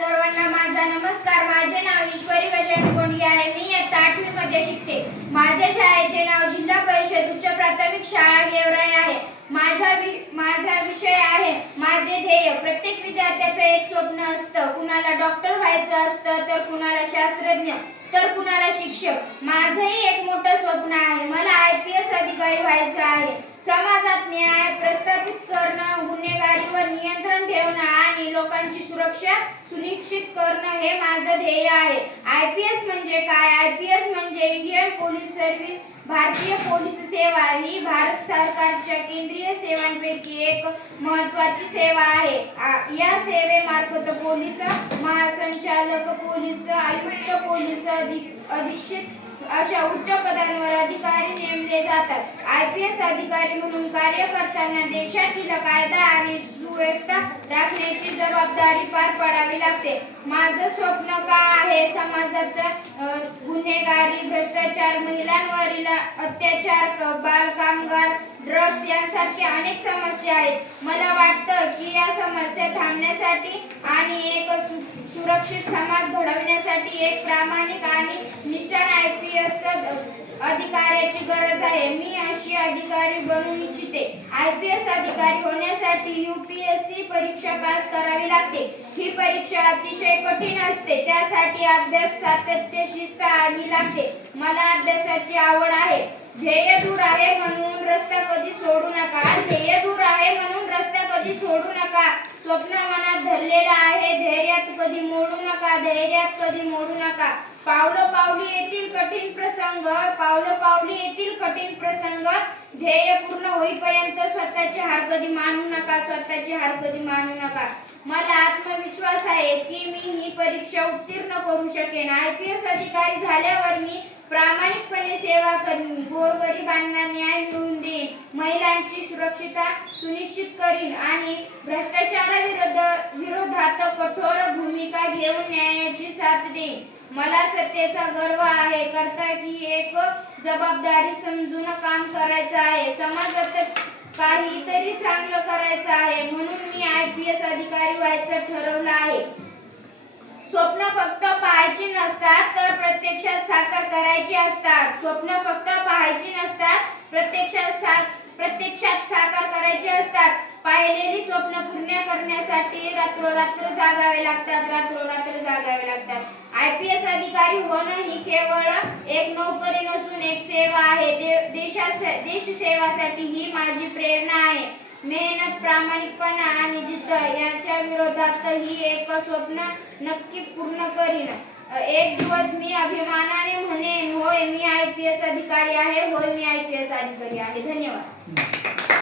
सर्वांना माझा नमस्कार. माझे नाव ईश्वरी गजानन गोंडगे आहे. मी इयत्ता 8वी मध्ये शिकते. माझ्या शाळेचे नाव जिल्हा परिषद उच्च प्राथमिक शाळा गेवराई आहे. माझा विषय आहे माझे ध्येय. प्रत्येक विद्यार्थ्याचं एक स्वप्न असतं. कुणाला डॉक्टर व्हायचं असतं, तर कुणाला शास्त्रज्ञ, तर कुणाला शिक्षक. माझंही एक मोठं स्वप्न आहे. मला IPS अधिकारी व्हायचं आहे. समाजात न्याय प्रस्थापित करणं, गुन्हेगारीवर नियंत्रण ठेवणं आणि लोकांची सुरक्षा सुनिश्चित करणं हे माझं ध्येय आहे. IPS म्हणजे काय? IPS म्हणजे इंडियन पोलीस सर्व्हिस. भारतीय पोलीस सेवा ही भारत सरकारच्या केंद्रीय सेवांपैकी एक महत्त्वाची सेवा आहे. या सेवेमार्फत पोलीस महासंचालक, पोलीस आयुक्त, पोलीस अधीक्षक अशा उच्च पदांवर अधिकारी नेमले जातात. IPS अधिकारी म्हणून कार्य करताना देशातील कायदा आणि सुव्यवस्था राखण्याची जबाबदारी पार पाडावी लागते. माझं स्वप्न काय आहे? समाजात गुन्हेगारी, भ्रष्टाचार, महिलांवरील अत्याचार, बालकामगार, ड्रग्ज यांसारख्या अनेक समस्या आहेत. मला वाटतं की या समस्या थांबण्यासाठी आणि एक सुरक्षित समाज घडवण्यासाठी एक प्रामाणिक आणि निष्ठावान IPS अधिकाऱ्याची गरज आहे. मी अशी अधिकारी बनू इच्छिते. IPS अधिकारी होण्यासाठी UPSC परीक्षा पास करावी लागते. ही परीक्षा अतिशय कठीण असते. त्यासाठी अभ्यास, सातत्य, शिस्त आणि लागते. मला अभ्यासाची आवड आहे. ध्येय दूर आहे म्हणून रस्ता कधी सोडू नका. ध्येय दूर आहे म्हणून रस्ता कधी सोडू नका. स्वप्न मनात धरलेलं आहे. धैर्यात कधी मोडू नका. धैर्यात कधी मोडू नका. पावलोपावली येतील कठीण प्रसंग. पावलोपावली येतील कठीण प्रसंग. ध्येय पूर्ण होईपर्यंत स्वतःची हार कधी मानू नका. स्वतःची हार कधी मानू नका. मला आत्मविश्वास आहे की मी ही परीक्षा उत्तीर्ण करू शकेन. IPS अधिकारी झाल्यावर मी प्रामाणिकपणे सेवा करीन. गोरगरिबांना न्याय मिळवून देईन. महिलांची सुरक्षितता सुनिश्चित करीन आणि भ्रष्टाचाराविरोधात कठोर भूमिका घेऊन न्यायाची साथ देईन. मला सत्तेचा गर्व आहे. करता की एक जबाबदारी समजून काम करायचं आहे. समाजात काहीतरी चांगलं करायचं आहे. म्हणून मी IPS अधिकारी व्हायचं ठरवलं आहे. स्वप्न फक्त पाहायची नसतात, तर प्रत्यक्षात साकार करायची असतात. स्वप्न फक्त पाहायची नसतात, प्रत्यक्षात साकार करायची असतात. पाहिलेली स्वप्न पूर्ण करण्यासाठी रात्रोरात्र जागावे लागतात. IPS अधिकारी होणं ही केवळ एक नोकरी नसून एक सेवा आहे. देशसेवासाठी ही माझी प्रेरणा आहे. मेहनत, प्रामाणिकपणा आणि जिद्द यांच्या विरोधात ही एक स्वप्न नक्की पूर्ण करीन. एक दिवस मी अभिमानाने म्हणेन, होय मी IPS अधिकारी आहे. होय मी IPS अधिकारी आहे. धन्यवाद.